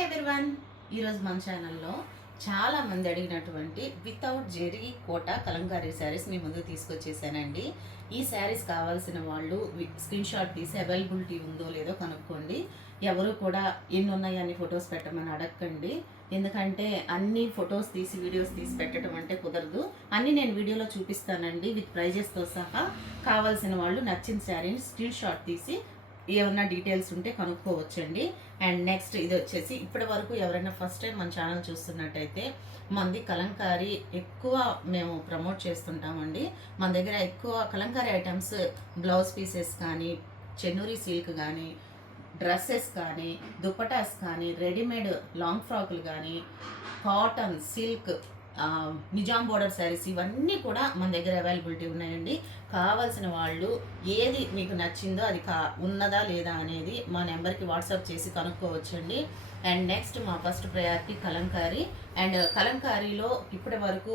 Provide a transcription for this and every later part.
Hi everyone. ఈరోజు మన ఛానల్లో చాలా మంది అడిగినటువంటి వితౌట్ జెరీ కోటా కలంకారీ శారీస్ మీ ముందు తీసుకొచ్చేసానండి. ఈ శారీస్ కావాల్సిన వాళ్ళు స్క్రీన్ షాట్ తీసి అవైలబిలిటీ ఉందో లేదో కనుక్కోండి. ఎవరు కూడా ఎన్ని ఉన్నాయి అన్ని ఫొటోస్ పెట్టమని అడగండి. ఎందుకంటే అన్ని ఫొటోస్ తీసి వీడియోస్ తీసి పెట్టడం అంటే కుదరదు. అన్నీ నేను వీడియోలో చూపిస్తానండి విత్ ప్రైజెస్తో సహా. కావాల్సిన వాళ్ళు నచ్చిన శారీని స్క్రీన్ షాట్ తీసి ఏమన్నా డీటెయిల్స్ ఉంటే కనుక్కోవచ్చండి. అండ్ నెక్స్ట్ ఇది వచ్చేసి ఇప్పటి వరకు ఎవరైనా ఫస్ట్ టైం మన ఛానల్ చూస్తున్నట్టయితే మనది కలంకారీ ఎక్కువ మేము ప్రమోట్ చేస్తుంటామండి. మన దగ్గర ఎక్కువ కలంకారీ ఐటమ్స్, బ్లౌజ్ పీసెస్ కానీ, చెన్నూరి సిల్క్ కానీ, డ్రెస్సెస్ కానీ, దుపటాస్ కానీ, రెడీమేడ్ లాంగ్ ఫ్రాకులు కానీ, cotton, silk, Nizam border saris ఇవన్నీ కూడా మన దగ్గర అవైలబిలిటీ ఉన్నాయండి. కావాల్సిన వాళ్ళు ఏది మీకు నచ్చిందో అది ఉన్నదా లేదా అనేది మా నెంబర్కి వాట్సాప్ చేసి కనుక్కోవచ్చండి. అండ్ నెక్స్ట్ మా ఫస్ట్ ప్రయారిటీ కలంకారీ. అండ్ కలంకారీలో ఇప్పటి వరకు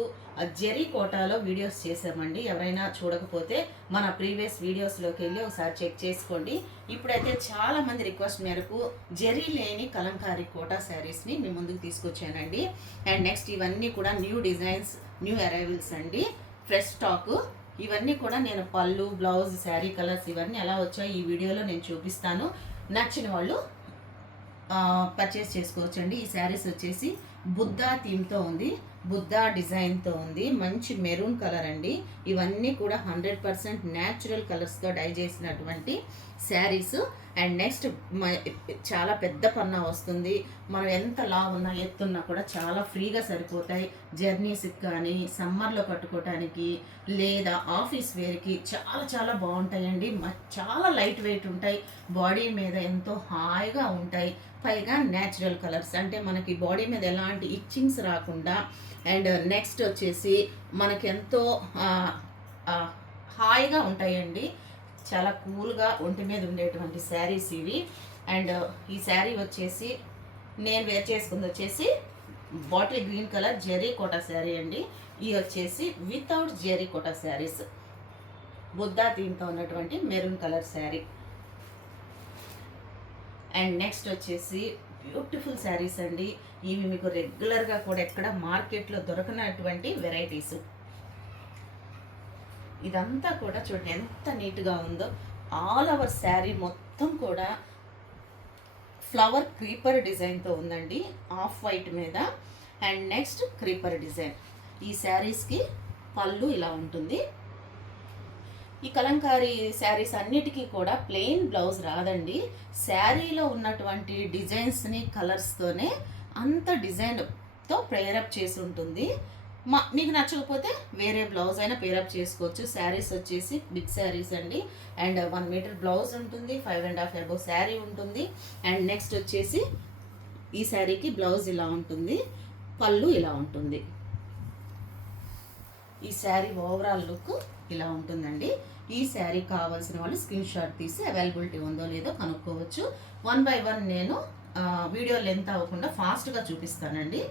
జెరీ కోటాలో వీడియోస్ చేసామండి. ఎవరైనా చూడకపోతే మన ప్రీవియస్ వీడియోస్లోకి వెళ్ళి ఒకసారి చెక్ చేసుకోండి. ఇప్పుడైతే చాలామంది రిక్వెస్ట్ మేరకు జెరీ లేని కలంకారీ కోటా శారీస్ని మీ ముందుకు తీసుకొచ్చానండి. అండ్ నెక్స్ట్ ఇవన్నీ కూడా న్యూ డిజైన్స్, న్యూ అరైవల్స్ అండి, ఫ్రెష్ స్టాక్. ఇవన్నీ కూడా నేను పళ్ళు, బ్లౌజ్, శారీ కలర్స్ ఇవన్నీ ఎలా వచ్చాయో ఈ వీడియోలో నేను చూపిస్తాను. నచ్చిన వాళ్ళు పర్చేస్ చేసుకోవచ్చండి. ఈ శారీస్ వచ్చేసి బుద్ధా థీమ్తో ఉంది, బుద్ధా డిజైన్తో ఉంది. మంచి మెరూన్ కలర్ అండి. ఇవన్నీ కూడా 100% న్యాచురల్ కలర్స్తో డై చేసినటువంటి శారీస్. అండ్ నెక్స్ట్ చాలా పెద్ద పన్నా వస్తుంది. మనం ఎంత లావు ఉన్నా ఎత్తున్నా కూడా చాలా ఫ్రీగా సరిపోతాయి. జర్నీస్కి కానీ, సమ్మర్లో కట్టుకోవటానికి లేదా ఆఫీస్ వేర్కి చాలా చాలా బాగుంటాయండి. చాలా లైట్ వెయిట్ ఉంటాయి, బాడీ మీద ఎంతో హాయిగా ఉంటాయి. పైగా న్యాచురల్ కలర్స్ అంటే మనకి బాడీ మీద ఎలాంటి ఇచ్చింగ్స్ రాకుండా. అండ్ నెక్స్ట్ వచ్చేసి మనకి ఎంతో హాయిగా ఉంటాయండి. చాలా కూల్గా ఒంటి మీద ఉండేటువంటి శారీస్ ఇవి. అండ్ ఈ శారీ వచ్చేసి నేను వేర్ చేసుకుంది వచ్చేసి bottle green colour zari Kota sari అండి. ఇది వచ్చేసి వితౌట్ జెరీ కోటా శారీస్, బుద్ధా థీమ్తో ఉన్నటువంటి maroon colour sari. And next వచ్చేసి బ్యూటిఫుల్ శారీస్ అండి. ఇవి మీకు రెగ్యులర్గా కూడా ఎక్కడ మార్కెట్లో దొరకనటువంటి వెరైటీస్. ఇదంతా కూడా చూడండి ఎంత నీట్గా ఉందో. ఆల్ ఓవర్ శారీ మొత్తం కూడా ఫ్లవర్ క్రీపర్ డిజైన్తో ఉందండి, ఆఫ్ వైట్ మీద. And next creeper design. ఈ శారీస్కి పళ్ళు ఇలా ఉంటుంది. ఈ కలంకారీ శారీస్ అన్నిటికీ కూడా ప్లెయిన్ బ్లౌజ్ రాదండి. శారీలో ఉన్నటువంటి డిజైన్స్ని కలర్స్తోనే అంత డిజైన్తో పేరప్ చేసి ఉంటుంది. మీకు నచ్చకపోతే వేరే బ్లౌజ్ అయినా పేరప్ చేసుకోవచ్చు. శారీస్ వచ్చేసి బిగ్ శారీస్ అండి. అండ్ 1 మీటర్ బ్లౌజ్ ఉంటుంది, 5.5 అబోవ్ శారీ ఉంటుంది. అండ్ నెక్స్ట్ వచ్చేసి ఈ శారీకి బ్లౌజ్ ఇలా ఉంటుంది, పళ్ళు ఇలా ఉంటుంది. ఈ శారీ ఓవరాల్ లుక్ ఇలా ఉంటుందండి. ఈ శారీ కావాల్సిన వాళ్ళు స్క్రీన్ షాట్ తీసి అవైలబిలిటీ ఉందో లేదో కనుక్కోవచ్చు. 1 by 1 నేను వీడియో లెంత్ అవ్వకుండా ఫాస్ట్గా చూపిస్తానండి.